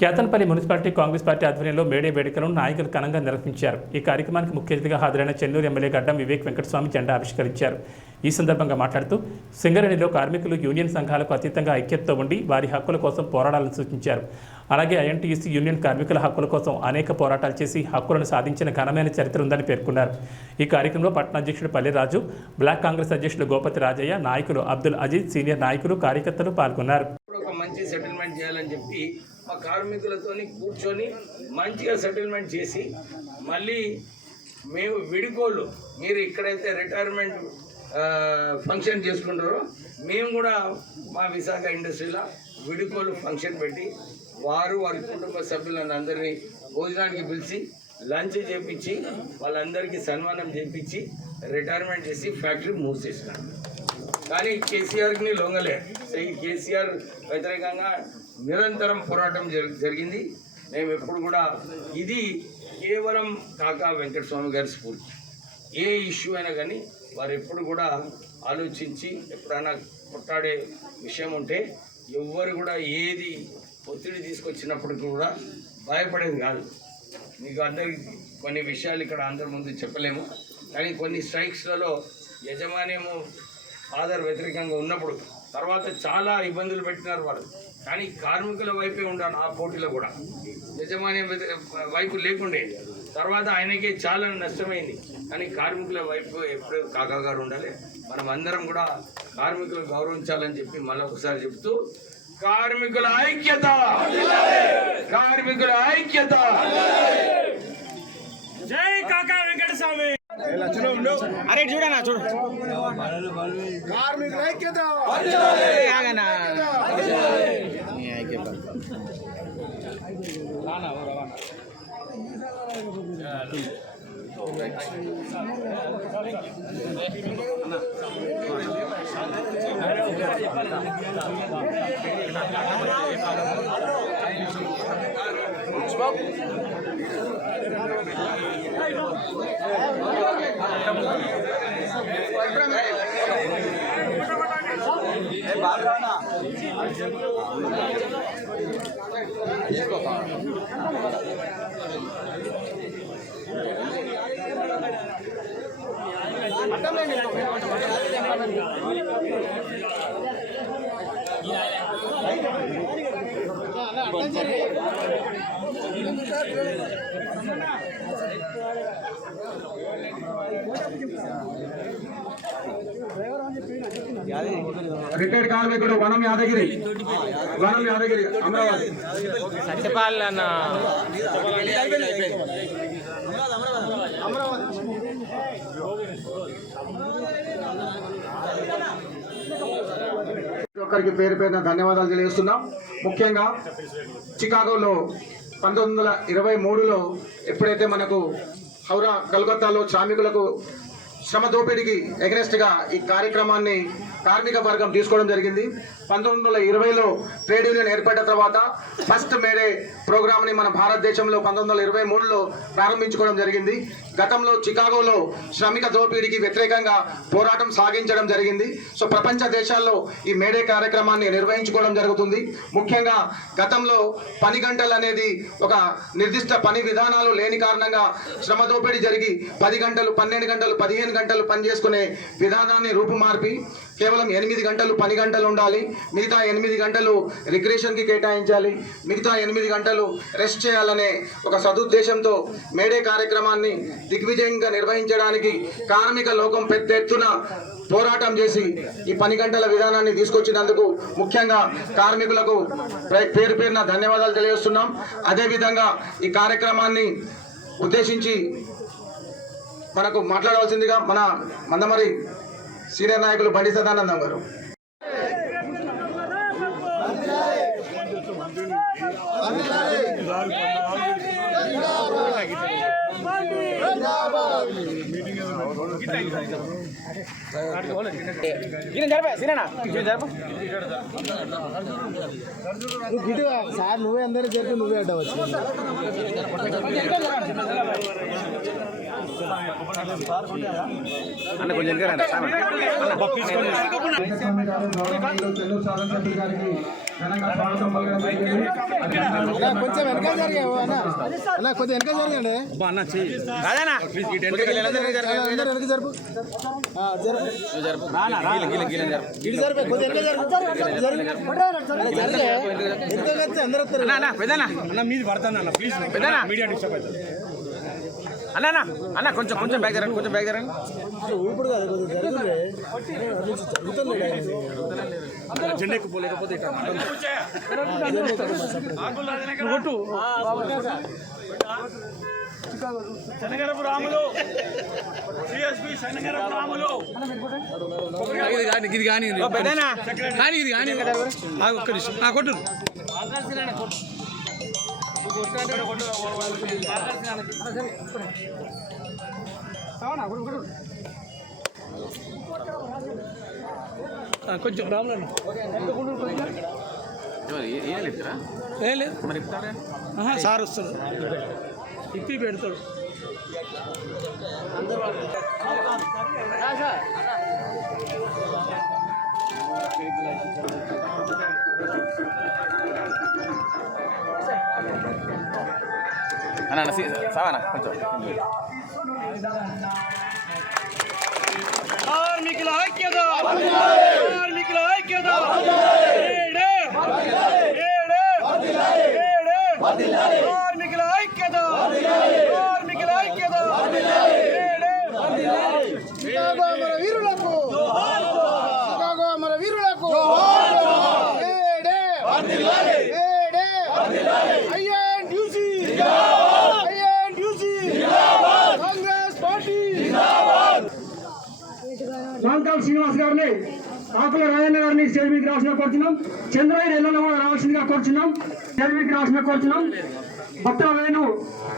Ketanpalli municipality Congress party ఆధ్వర్యంలో May Day వేడుకలను నాయకులు ఘనంగా నిర్వహించారు. ఈ కార్యక్రమానికి ముఖ్య అతిథిగా హాజరైన చెన్నూరు ఎమ్మెల్యే గడ్డం వివేక్ వెంకటస్వామి జెండా ఆవిష్కరించారు. ఈ సందర్భంగా మాట్లాడుతూ సింగరేణిలో కార్మికులు యూనియన్ సంఘాలకు అతీతంగా ఐక్యతతో ఉండి వారి హక్కుల కోసం పోరాడాలని సూచించారు. అలాగే ఐఎన్టీయూసీ యూనియన్ కార్మికుల హక్కుల కోసం అనేక పోరాటాలు చేసి హక్కులను సాధించిన ఘనమైన చరిత్ర ఉందని పేర్కొన్నారు. ఈ కార్యక్రమంలో పట్టణ అధ్యక్షుడు పల్లెరాజు, బ్లాక్ కాంగ్రెస్ అధ్యక్షుడు గోపతి రాజయ్య, నాయకులు అబ్దుల్ అజీజ్, సీనియర్ నాయకులు, కార్యకర్తలు పాల్గొన్నారు. మంచి సెటిల్మెంట్ చేయాలని చెప్పి మా కార్మికులతోని కూర్చొని మంచిగా సెటిల్మెంట్ చేసి మళ్ళీ మేము విడికోళ్ళు మీరు ఎక్కడైతే రిటైర్మెంట్ ఫంక్షన్ చేసుకుంటారో మేము కూడా మా విశాఖ ఇండస్ట్రీలో విడికోళ్ళు ఫంక్షన్ పెట్టి వారి కుటుంబ సభ్యులను అందరినీ భోజనానికి పిలిచి లంచ్ చేపించి వాళ్ళందరికీ సన్మానం చేపించి రిటైర్మెంట్ చేసి ఫ్యాక్టరీ మూసేసినారు. కానీ కేసీఆర్ని లొంగలే. కేసీఆర్ వ్యతిరేకంగా నిరంతరం పోరాటం జరిగింది. మేము ఎప్పుడు కూడా ఇది కేవలం కాకా వెంకటస్వామి గారి స్ఫూర్తి. ఏ ఇష్యూ అయినా కానీ వారు ఎప్పుడు కూడా ఆలోచించి ఎప్పుడైనా కొట్టాడే విషయం ఉంటే ఎవ్వరు కూడా ఏది ఒత్తిడి తీసుకొచ్చినప్పుడు కూడా భయపడేది కాదు. మీకు అందరికి కొన్ని విషయాలు ఇక్కడ అందరి ముందు చెప్పలేము, కానీ కొన్ని స్ట్రైక్స్లలో యజమాన్యము ఆధార్ వ్యతిరేకంగా ఉన్నప్పుడు తర్వాత చాలా ఇబ్బందులు పెట్టినారు వాళ్ళు. కానీ కార్మికుల వైపే ఉండాలి. ఆ పోటీలో కూడా యజమాన్యం వైపు లేకుండే తర్వాత ఆయనకే చాలా నష్టమైంది. కానీ కార్మికుల వైపు ఎప్పుడు కాకా గారు ఉండాలి. మనం అందరం కూడా కార్మికులు గౌరవించాలని చెప్పి మళ్ళీ ఒకసారి చెప్తూ కార్మికుల ఐక్యత, కార్మికుల ఐక్యత. జై కాకా వెంకటస్వామి. అరే చూడనా చూడు కార్మికుల ఐక్యత రిటైర్డ్ కార్మికుడు వనం యాదగిరి అమరావతి సత్యపాలన ఒక్కరికి పేరు పేరున ధన్యవాదాలు తెలియజేస్తున్నాం. ముఖ్యంగా చికాగోలో 1923లో ఎప్పుడైతే మనకు హౌరా కలకత్తాలో శ్రామికులకు శ్రమ దోపిడీకి ఎగనెస్ట్గా ఈ కార్యక్రమాన్ని కార్మిక వర్గం తీసుకోవడం జరిగింది. 1920లో ట్రేడ్ యూనియన్ ఏర్పడిన తర్వాత ఫస్ట్ మేడే ప్రోగ్రామ్ని మన భారతదేశంలో 1923లో ప్రారంభించుకోవడం జరిగింది. గతంలో చికాగోలో శ్రమిక దోపిడీకి వ్యతిరేకంగా పోరాటం సాగించడం జరిగింది. సో ప్రపంచ దేశాల్లో ఈ మేడే కార్యక్రమాన్ని నిర్వహించుకోవడం జరుగుతుంది. ముఖ్యంగా గతంలో పని గంటలు అనేది ఒక నిర్దిష్ట పని విధానాలు లేని కారణంగా శ్రమ దోపిడీ జరిగి 10 గంటలు, 12 గంటలు, 15 గంటలు పనిచేసుకునే విధానాన్ని రూపుమార్పి కేవలం 8 గంటలు పని గంటలు ఉండాలి, మిగతా 8 గంటలు రిక్రియేషన్కి కేటాయించాలి, మిగతా 8 గంటలు రెస్ట్ చేయాలనే ఒక సదుద్దేశంతో మేడే కార్యక్రమాన్ని దిగ్విజయంగా నిర్వహించడానికి కార్మిక లోకం పెద్ద ఎత్తున పోరాటం చేసి ఈ పని గంటల విధానాన్ని తీసుకొచ్చినందుకు ముఖ్యంగా కార్మికులకు పేరు పేరున ధన్యవాదాలు తెలియజేస్తున్నాం. అదేవిధంగా ఈ కార్యక్రమాన్ని ఉద్దేశించి మనకు మాట్లాడవలసిందిగా మన మందమరి సీనియర్ నాయకులు బండి సదానందం గారు. సార్ నువ్వే అందరూ చెప్పి నువ్వే అడ్డవచ్చు. అన్న కొంచెం చెన్నూరు శాసనసభ్యులు గారికి ఘనంగా స్వాగతం పలకడం జరిగింది. అన్నా కొంచెం వెనక జరిగావు అన్న అన్న కొంచెం వెనక జరగండి కాదనా అందరూ వెనక జరుపు జరుపు ఇటు జరుపు కొంచెం వెనక జరుపు అందరూ వస్తారు అన్న పెద్దనా పెద్దనా అన్న అన్న కొంచెం బ్యాగ్ జరండి కొంచెం బ్యాగ్ జరండి ఇప్పుడు కాదు కొంచెం జరుగుతుంది జెండా ఎక్కుపోలేకపోతే శనగరపు రాములు సిఎస్పి శనగరపు రాములు ఇది కానీ ఇది కానీ ఒక్క నిమిషం కొట్టు కొంచెం రాములండి సార్ వస్తాడు ఇప్పి పెడతాడు అన్న సావనా కొంచెం కార్మికుల ఐక్యత కార్మికుల ఐక్యత కార్మికుల ఐక్యత కార్మికుల ఐక్యత చికాగో మన వీరులకు చికాగో మన వీరులకు కాంగ్రెస్ పార్టీ రాంకాల్ శ్రీనివాస్ గారిని ఆకుల రాజన్న గారిని స్టేజ్ మీదకి రాసిన కోరుచున్నాం. చంద్రయ్య ఎల్లలో కూడా రావాల్సిందిగా కోరుచున్నాం. స్టేజ్ మీదకి రాసిన కోరుచున్నాం. భక్తుల వేణు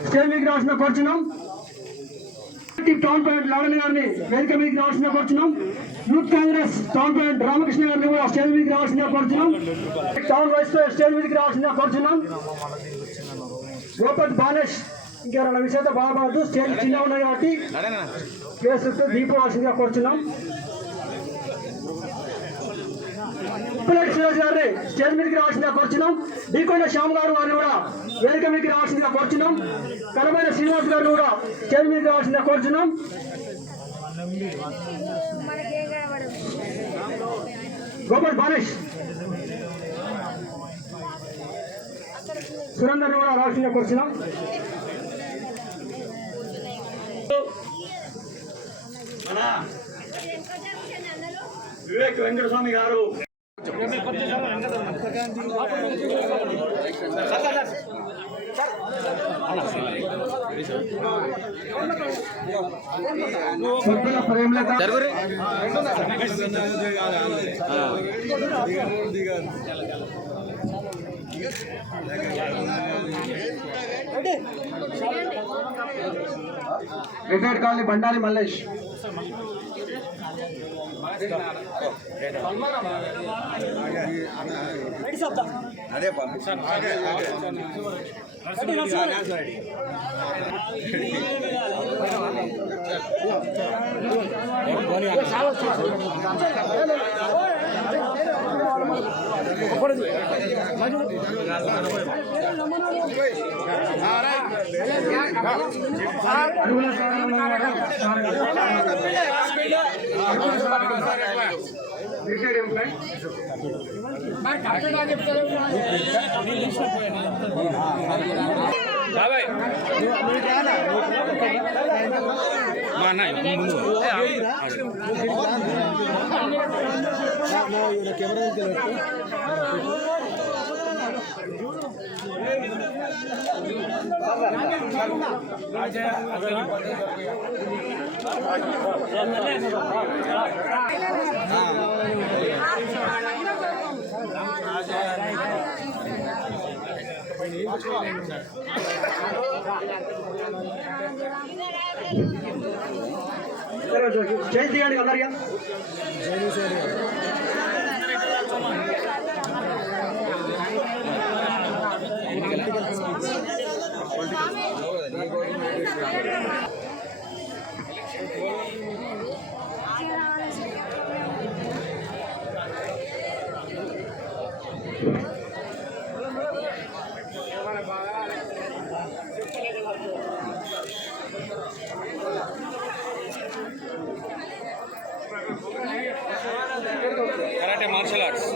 స్టేజ్ మీదకి రాసిన కోరుచున్నాం. టౌన్ ప్రెసిడెంట్ లావణ్య గారిని వేదిక మీదకి రావాల్సిందిగా కోరుచున్నాం. Youth Congress town president Ramakrishna గారిని కూడా స్టేజ్ మీదకి రావాల్సిందిగా కోరుచున్నాం. టౌన్ వైస్ స్టేజ్ మీదకి రావాల్సిందిగా కోరుచున్నాం. గోపత్ బాలేష్ ఇంకెవరైనా విషయంతో బాధపడద్దు. స్టేజ్ చిన్న ఉన్నాయి కాబట్టి కేసు దీపవాల్సిందిగా కోరుచున్నాం. సురేష్ గారిని స్టేజ్ మీదకి రావాల్సిందిగా కోరుచున్నాం. డీకొండ శ్యామ్ గారు వారిని కూడా వేదిక మీదకి రావాల్సిందిగా కోరుచున్నాం. కనమైన శ్రీనివాస్ గారిని కూడా స్టేజ్ మీదకి రావాల్సిందిగా కోరుచున్నాం. గోపాల్ బాలేష్ సురేందర్ కూడా రావాల్సిందిగా కోరుచున్నాం. వివేక్ వెంకటస్వామి గారు ప్రేమలత రిటైర్డ్ కాలనీ బండారి మల్లేష్ అదే రిటైర్డ్ ఎంప్లాయ్ మా అన్న ముందు స్టేజ్ తీయండి అందరిగా. Thank you. Karate martial arts.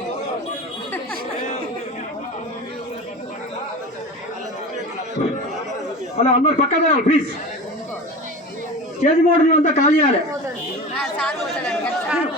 అలా అందరు పక్క జరగాలి ప్లీజ్. స్టేజ్ మోడల్ అంతా ఖాళీ చేయాలి. సార్